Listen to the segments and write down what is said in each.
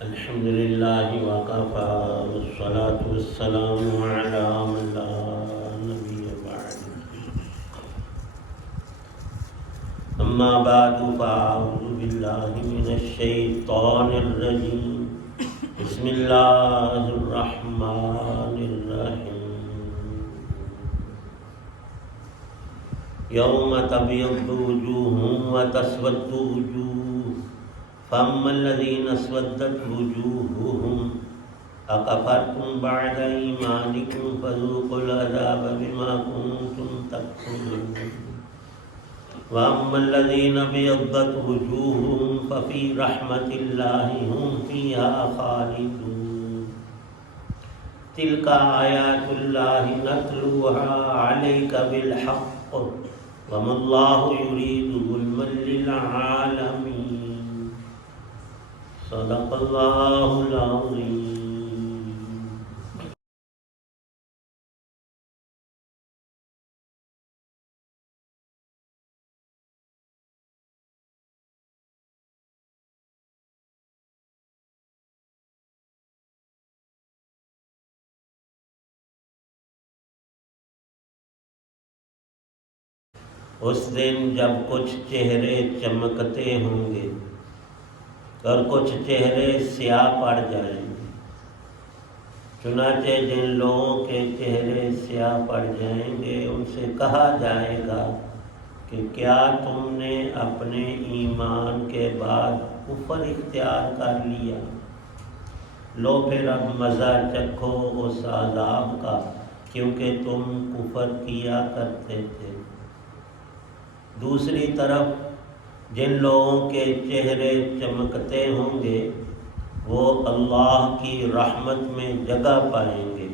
الحمد لله وكفى والصلاة والسلام على من لا نبي بعده. أما بعد فأعوذ بالله من الشيطان الرجيم. بسم الله الرحمن الرحيم. يوم تبيض وجوه وتسود وجوه فأما الذين اسودت وجوههم أكفرتم بعد إيمانكم فذوقوا العذاب بما كنتم تكفرون. وأما الذين ابيضت وجوههم ففي رحمة الله هم فيها خالدون. تلك آيات الله نتلوها عليك بالحق وما الله يريد ظلما للعالمين. صدق اللہ العظیم. اس دن جب کچھ چہرے چمکتے ہوں گے اور کچھ چہرے سیاہ پڑ جائیں گے. چنانچہ جن لوگوں کے چہرے سیاہ پڑ جائیں گے ان سے کہا جائے گا کہ کیا تم نے اپنے ایمان کے بعد کفر اختیار کر لیا؟ لو پھر اب مزہ چکھو اس عذاب کا کیونکہ تم کفر کیا کرتے تھے. دوسری طرف جن لوگوں کے چہرے چمکتے ہوں گے وہ اللہ کی رحمت میں جگہ پائیں گے.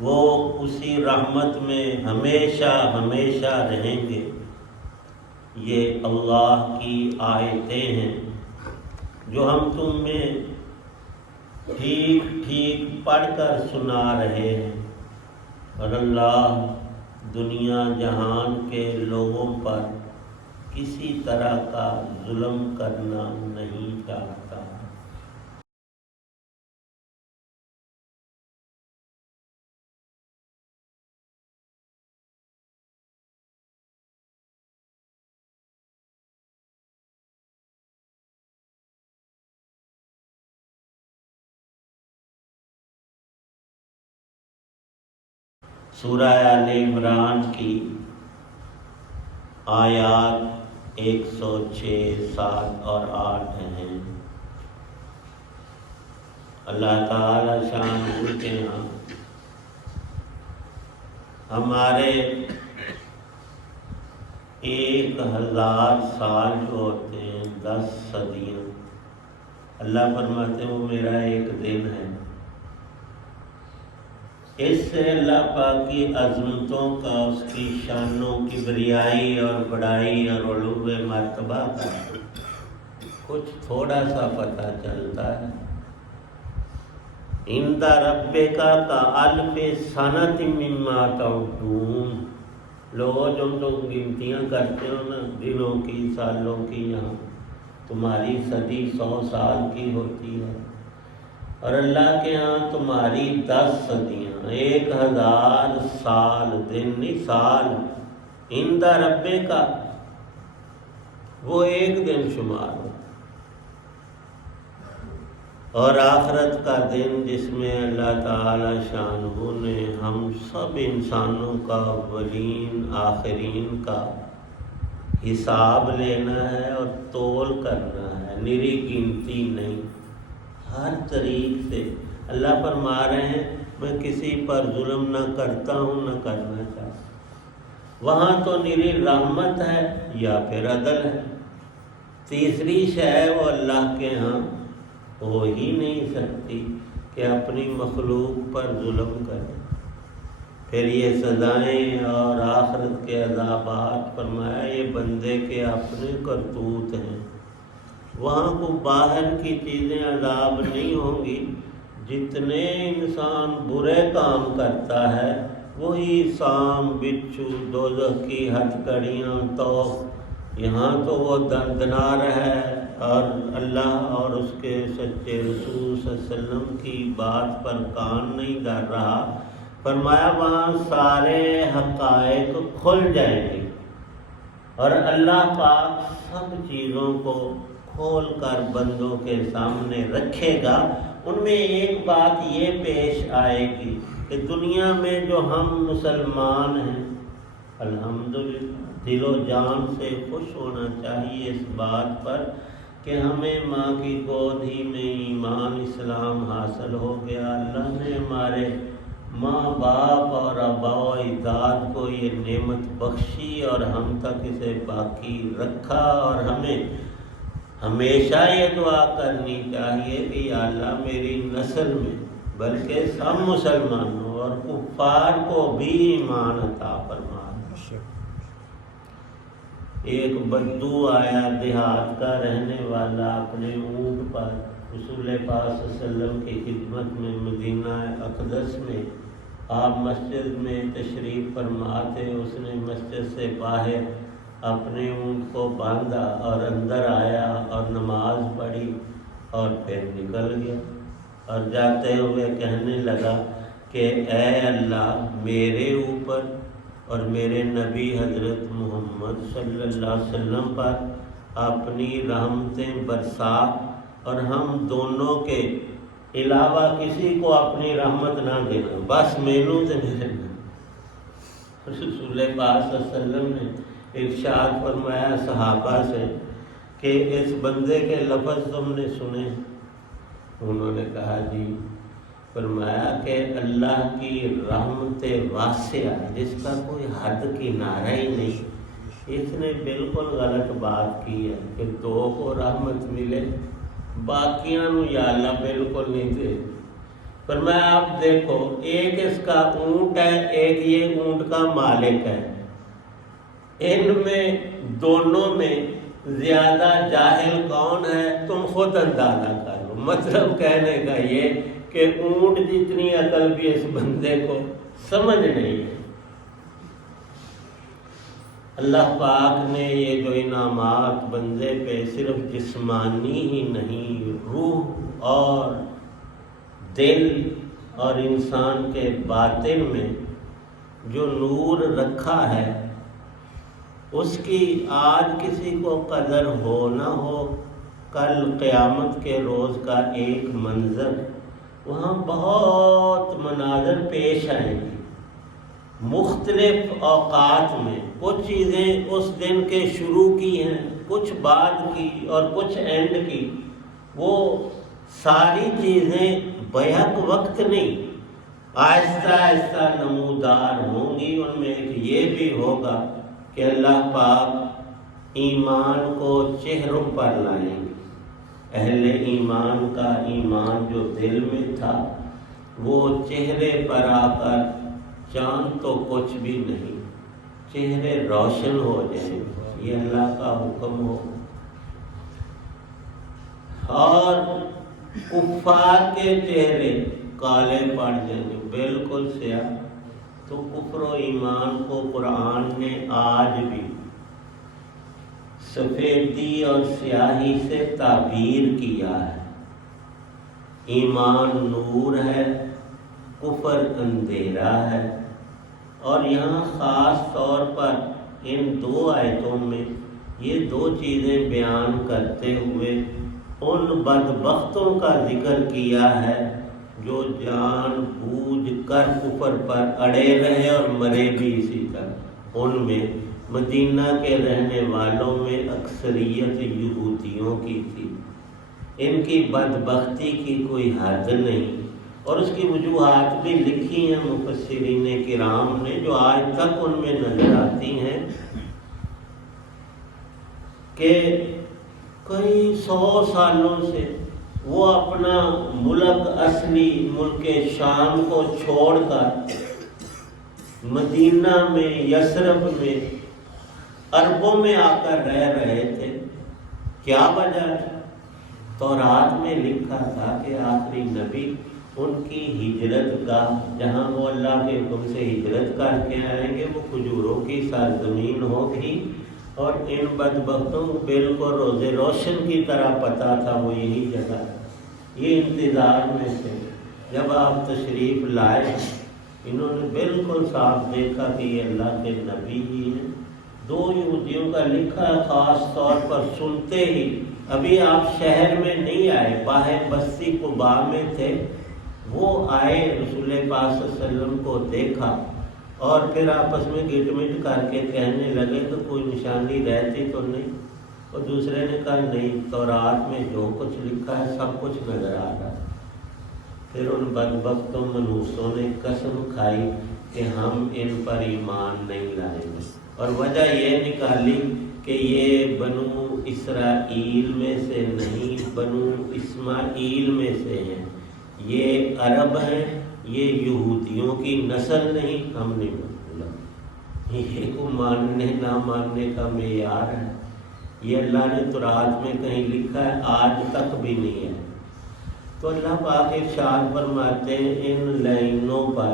وہ اسی رحمت میں ہمیشہ ہمیشہ رہیں گے. یہ اللہ کی آیتیں ہیں جو ہم تم میں ٹھیک ٹھیک پڑھ کر سنا رہے ہیں. اور اللہ دنیا جہان کے لوگوں پر کسی طرح کا ظلم کرنا نہیں چاہتا. سورہ آل عمران کی آیات 106، 7 اور 8 ہیں. اللہ تعالی شان کے ہاں ہمارے 1000 سال جو ہوتے ہیں 10 صدیاں، اللہ فرماتے ہیں وہ میرا ایک دن ہے. اس سے اللہ پاک کی عظمتوں کا، اس کی شانوں کی بریائی اور بڑائی اور علو مرتبہ کا کچھ تھوڑا سا پتہ چلتا ہے. عند ربک کا الف سنۃ مما تعدون. لوگوں جو تم گنتیاں کرتے ہو نا دنوں کی، سالوں کی، یہاں تمہاری صدی 100 سال کی ہوتی ہے اور اللہ کے ہاں تمہاری 10 صدیاں، 1000 سال، دن نہیں سال. عند ربک کا وہ ایک دن شمار ہو. اور آخرت کا دن جس میں اللہ تعالی شانہ نے ہم سب انسانوں کا، اولین آخرین کا حساب لینا ہے اور تول کرنا ہے، نری گنتی نہیں. ہر طریق سے اللہ فرما رہے ہیں میں کسی پر ظلم نہ کرتا ہوں نہ کرنا چاہتا. وہاں تو نری رحمت ہے یا پھر عدل ہے. تیسری شے وہ اللہ کے ہاں ہو ہی نہیں سکتی کہ اپنی مخلوق پر ظلم کرے. پھر یہ سزائیں اور آخرت کے عذابات فرمایا یہ بندے کے اپنے کرتوت ہیں. وہاں کو باہر کی چیزیں عذاب نہیں ہوں گی. جتنے انسان برے کام کرتا ہے وہی سام، بچھو، دوزخ کی ہتھ کڑیاں، توق یہاں تو وہ دردنار ہے اور اللہ اور اس کے سچے رسول صلی اللہ علیہ وسلم کی بات پر کان نہیں دھر رہا، فرمایا وہاں سارے حقائق کھل جائیں گے اور اللہ پاک سب چیزوں کو کھول کر بندوں کے سامنے رکھے گا۔ ان میں ایک بات یہ پیش آئے گی کہ دنیا میں جو ہم مسلمان ہیں، الحمدللہ دل و جان سے خوش ہونا چاہیے اس بات پر کہ ہمیں ماں کی گود ہی میں ایمان اسلام حاصل ہو گیا۔ اللہ نے ہمارے ماں باپ اور آباء و اجداد کو یہ نعمت بخشی اور ہم تک اسے باقی رکھا، اور ہمیں ہمیشہ یہ دعا کرنی چاہیے کہ یا اللہ میری نسل میں بلکہ سب مسلمانوں اور کفار کو بھی ایمان عطا فرما۔ ایک بدو آیا دیہات کا رہنے والا اپنے اونٹ پر رسول پاک صلی اللہ علیہ وسلم کی خدمت میں مدینہ اقدس میں آپ مسجد میں تشریف فرما تھے۔ اس نے مسجد سے باہر اپنے اونٹ کو باندھا اور اندر آیا اور نماز پڑھی اور پھر نکل گیا، اور جاتے ہوئے کہنے لگا کہ اے اللہ میرے اوپر اور میرے نبی حضرت محمد صلی اللہ علیہ وسلم پر اپنی رحمتیں برسا، اور ہم دونوں کے علاوہ کسی کو اپنی رحمت نہ دینا، بس مینوں تے میرے رسول پاک صلی اللہ علیہ وسلم نے ارشاد فرمایا صحابہ سے کہ اس بندے کے لفظ تم نے سنے؟ انہوں نے کہا جی۔ فرمایا کہ اللہ کی رحمت واسعہ جس کا کوئی حد کنارہ ہی نہیں، اس نے بالکل غلط بات کی ہے کہ دو کو رحمت ملے باقیاں نو یا اللہ بالکل نہیں دے۔ فرمایا آپ دیکھو، ایک اس کا اونٹ ہے، ایک یہ اونٹ کا مالک ہے، ان میں دونوں میں زیادہ جاہل کون ہے تم خود اندازہ کر لو۔ مطلب کہنے کا یہ کہ اونٹ جتنی عقل بھی اس بندے کو سمجھ نہیں ہے۔ اللہ پاک نے یہ جو انعامات بندے پہ صرف جسمانی ہی نہیں، روح اور دل اور انسان کے باطن میں جو نور رکھا ہے، اس کی آج کسی کو قدر ہو نہ ہو، کل قیامت کے روز کا ایک منظر، وہاں بہت مناظر پیش آئیں گے مختلف اوقات میں۔ کچھ چیزیں اس دن کے شروع کی ہیں، کچھ بعد کی اور کچھ اینڈ کی، وہ ساری چیزیں بیک وقت نہیں، آہستہ آہستہ نمودار ہوں گی۔ ان میں ایک یہ بھی ہوگا کہ اللہ پاک ایمان کو چہروں پر لائیں گے۔ اہل ایمان کا ایمان جو دل میں تھا وہ چہرے پر آ کر چاند تو کچھ بھی نہیں، چہرے روشن ہو جائیں، یہ اللہ کا حکم ہو۔ اور کفار کے چہرے کالے پڑ جائیں، بالکل سیاہ۔ تو کفر و ایمان کو قرآن نے آج بھی سفیدی اور سیاہی سے تعبیر کیا ہے۔ ایمان نور ہے، کفر اندھیرا ہے۔ اور یہاں خاص طور پر ان دو آیتوں میں یہ دو چیزیں بیان کرتے ہوئے ان بدبختوں کا ذکر کیا ہے جو جان بوجھ کر کفر پر اڑے رہے اور مرے بھی اسی طرح۔ ان میں مدینہ کے رہنے والوں میں اکثریت یہودیوں کی تھی۔ ان کی بدبختی کی کوئی حد نہیں، اور اس کی وجوہات بھی لکھی ہیں مفسرین کرام نے جو آج تک ان میں نظر آتی ہیں کہ کئی 100 سالوں سے وہ اپنا ملک اصلی ملک شام کو چھوڑ کر مدینہ میں یثرب میں عربوں میں آ کر رہ رہے تھے۔ کیا وجہ تھی؟ تورات میں لکھا تھا کہ آخری نبی ان کی ہجرت گاہ جہاں وہ اللہ کے حکم سے ہجرت کر کے آئیں گے وہ کھجوروں کی سرزمین ہوگی، اور ان بدبختوں کو بالکل روز روشن کی طرح پتہ تھا وہ یہی جگہ ہے۔ یہ انتظار میں تھے، جب آپ تشریف لائے انہوں نے بالکل صاف دیکھا کہ یہ اللہ کے نبی ہی ہیں۔ دو یہودیوں کا لکھا ہے خاص طور پر سنتے ہی، ابھی آپ شہر میں نہیں آئے، باہر بستی قباء میں تھے، وہ آئے رسول پاک صلی اللہ علیہ وسلم کو دیکھا اور پھر آپس میں گٹ مٹ کر کے کہنے لگے تو کوئی نشانی رہتی تو نہیں؟ اور دوسرے نے کہا نہیں، تورات میں جو کچھ لکھا ہے سب کچھ نظر آ رہا ہے۔ پھر ان بدبختوں منوسوں نے قسم کھائی کہ ہم ان پر ایمان نہیں لائیں گے، اور وجہ یہ نکالی کہ یہ بنو اسرائیل میں سے نہیں، بنو اسماعیل میں سے ہیں، یہ عرب ہیں، یہ یہودیوں کی نسل نہیں، ہم نہیں مطلب یہ کو ماننے نہ ماننے کا معیار ہے۔ یہ اللہ نے تورات میں کہیں لکھا ہے، آج تک بھی نہیں ہے۔ تو اللہ پاک ارشاد فرماتے ہیں ان لائنوں پر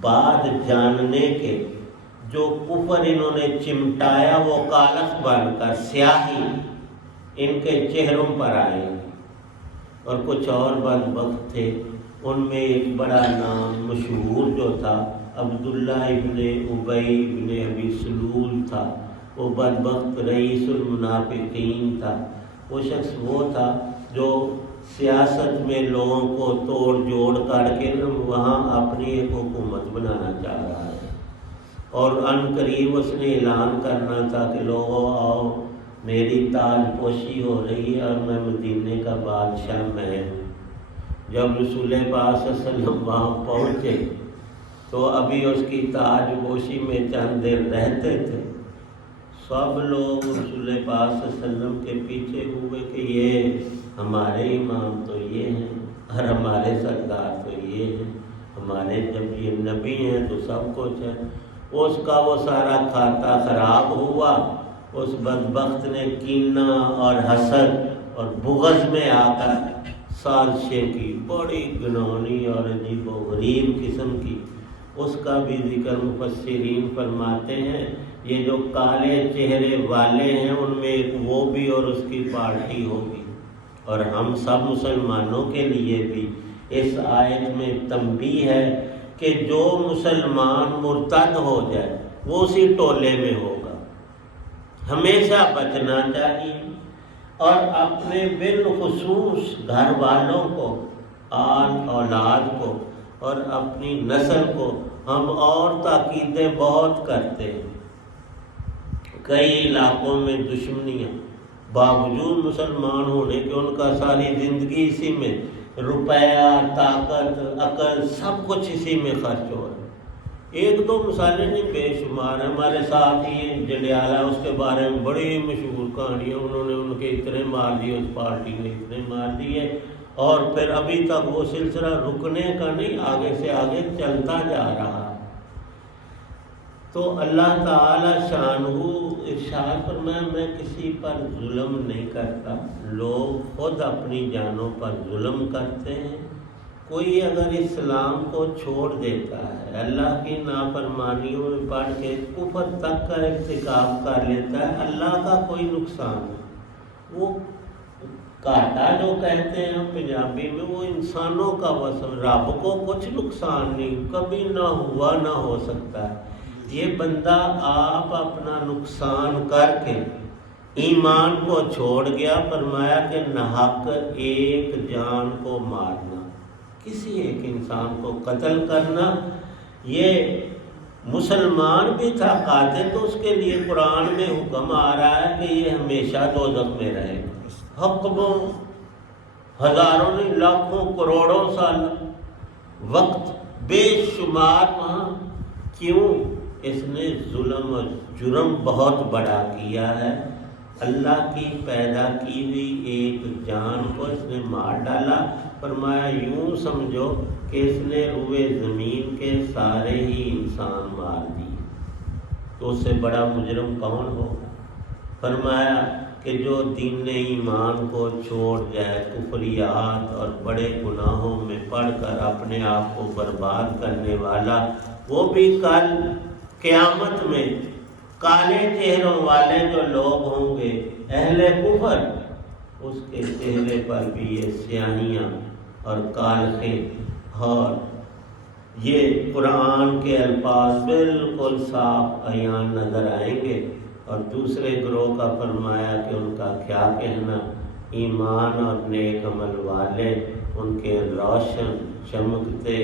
بعد جاننے کے جو کفر انہوں نے چمٹایا وہ کالخ بن کر سیاہی ان کے چہروں پر آئے، اور کچھ اور بدبخت تھے، ان میں ایک بڑا نام مشہور جو تھا عبداللہ ابن ابی ابن ابی سلول تھا، وہ بدبخت رئیس المنافقین تھا۔ وہ شخص وہ تھا جو سیاست میں لوگوں کو توڑ جوڑ کر کے وہاں اپنی ایک حکومت بنانا چاہ رہا ہے، اور ان قریب اس نے اعلان کرنا تھا کہ لوگوں آؤ، میری تاج پوشی ہو رہی ہے اور میں مدینے کا بادشاہ میں ہوں۔ جب رسول پاک صلی اللہ علیہ وسلم وہاں پہنچے تو ابھی اس کی تاج پوشی میں چند دیر رہتے تھے، سب لوگ رسول پاک صلی اللہ علیہ وسلم کے پیچھے ہوئے کہ یہ ہمارے امام تو یہ ہیں اور ہمارے سردار تو یہ ہیں، ہمارے جب یہ نبی ہیں تو سب کچھ ہے۔ اس کا وہ سارا کھاتا خراب ہوا، اس بدبخت نے کینہ اور حسد اور بغض میں آ کر سازشیں کی، بڑی گناہنی اور عجیب و غریب قسم کی۔ اس کا بھی ذکر مفسرین فرماتے ہیں، یہ جو کالے چہرے والے ہیں ان میں ایک وہ بھی اور اس کی پارٹی ہوگی۔ اور ہم سب مسلمانوں کے لیے بھی اس آیت میں تنبیہ ہے کہ جو مسلمان مرتد ہو جائے وہ اسی ٹولے میں ہوگا، ہمیشہ بچنا چاہیے، اور اپنے بالخصوص گھر والوں کو، آل اولاد کو اور اپنی نسل کو ہم اور تاکیدیں بہت کرتے ہیں۔ کئی علاقوں میں دشمنیاں، باوجود مسلمان ہونے کے ان کا ساری زندگی اسی میں، روپیہ، طاقت، عقل، سب کچھ اسی میں خرچ ہو رہا ہے۔ ایک دو مثالیں نہیں، بے شمار ہیں۔ ہمارے ساتھ ہی جنڈیالہ، اس کے بارے میں بڑی مشہور کہانیاں، انہوں نے ان کے اتنے مار دیے، اس پارٹی نے اتنے مار دیے، اور پھر ابھی تک وہ سلسلہ رکنے کا نہیں، آگے سے آگے چلتا جا رہا۔ تو اللہ تعالی شانہ ارشاد فرمایا میں کسی پر ظلم نہیں کرتا، لوگ خود اپنی جانوں پر ظلم کرتے ہیں۔ کوئی اگر اسلام کو چھوڑ دیتا ہے، اللہ کی نافرمانیوں میں پڑھ کے کفر تک کا ارتکاب کر لیتا ہے، اللہ کا کوئی نقصان نہیں۔ وہ کاٹا جو کہتے ہیں ہم پنجابی میں، وہ انسانوں کا وصف، رب کو کچھ نقصان نہیں، کبھی نہ ہوا نہ ہو سکتا ہے۔ یہ بندہ آپ اپنا نقصان کر کے ایمان کو چھوڑ گیا، فرمایا کہ ناحق ایک جان کو مارنا، کسی ایک انسان کو قتل کرنا، یہ مسلمان بھی تھا قاتل تو اس کے لیے قرآن میں حکم آ رہا ہے کہ یہ ہمیشہ دوزخ میں رہے گا۔ حقبوں، ہزاروں نہیں، لاکھوں کروڑوں سال وقت بے شمار وہاں، کیوں؟ اس نے ظلم اور جرم بہت بڑا کیا ہے، اللہ کی پیدا کی ہوئی ایک جان کو اس نے مار ڈالا۔ فرمایا یوں سمجھو کہ اس نے روئے زمین کے سارے ہی انسان مار دیے، تو اس سے بڑا مجرم کون ہوگا؟ فرمایا کہ جو دین ایمان کو چھوڑ جائے، کفریات اور بڑے گناہوں میں پڑھ کر اپنے آپ کو برباد کرنے والا، وہ بھی کل قیامت میں کالے چہروں والے جو لوگ ہوں گے اہل کفر، اس کے چہرے پر بھی یہ سیاہیاں اور کالخیں، اور یہ قرآن کے الفاظ بالکل صاف عیان نظر آئیں گے۔ اور دوسرے گروہ کا فرمایا کہ ان کا کیا کہنا، ایمان اور نیک عمل والے، ان کے روشن چمکتے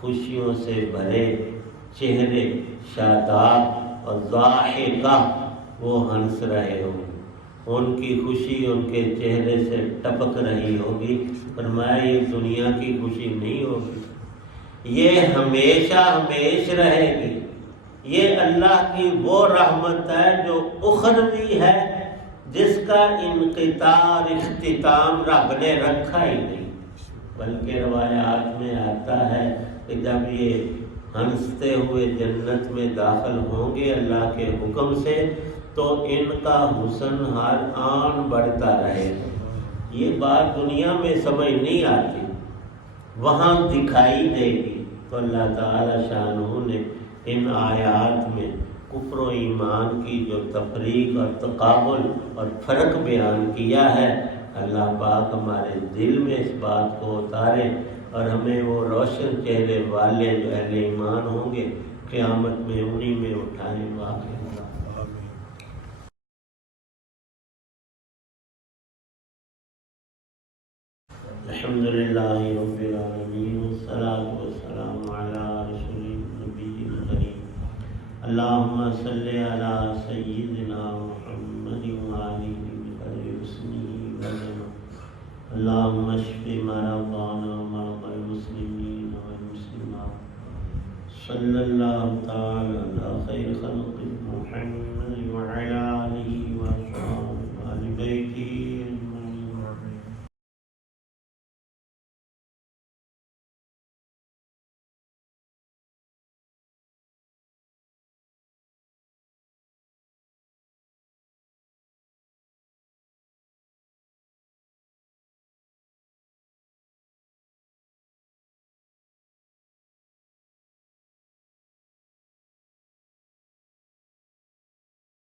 خوشیوں سے بھرے چہرے شاداب اور ضاحکہ وہ ہنس رہے ہوں، ان کی خوشی ان کے چہرے سے ٹپک رہی ہوگی۔ فرمایا یہ دنیا کی خوشی نہیں ہوگی، یہ ہمیشہ ہمیش رہے گی۔ یہ اللہ کی وہ رحمت ہے جو اخروی ہے، جس کا انقطاع اور اختتام رب نے رکھا ہی نہیں، بلکہ روایات میں آتا ہے کہ جب یہ ہنستے ہوئے جنت میں داخل ہوں گے اللہ کے حکم سے، تو ان کا حسن ہر آن بڑھتا رہے گا۔ یہ بات دنیا میں سمجھ نہیں آتی، وہاں دکھائی دے گی۔ تو اللہ تعالی شانہ نے ان آیات میں کفر و ایمان کی جو تفریق اور تقابل اور فرق بیان کیا ہے، اللہ پاک ہمارے دل میں اس بات کو اتارے اور ہمیں وہ روشن چہرے والے جو اہل ایمان ہوں گے قیامت میں انہی میں اٹھائیں۔ واقع الحمدللہ رب العالمین والصلاة والسلام علی رسول النبی الکریم اللہم صلی علی سیدنا محمد وآلہ بقدر اسمہ وسلم اللہم اشف مرضانا ومرضى المسلمین والمسلمات صلی اللہ تعالی علی خیر خلق محمد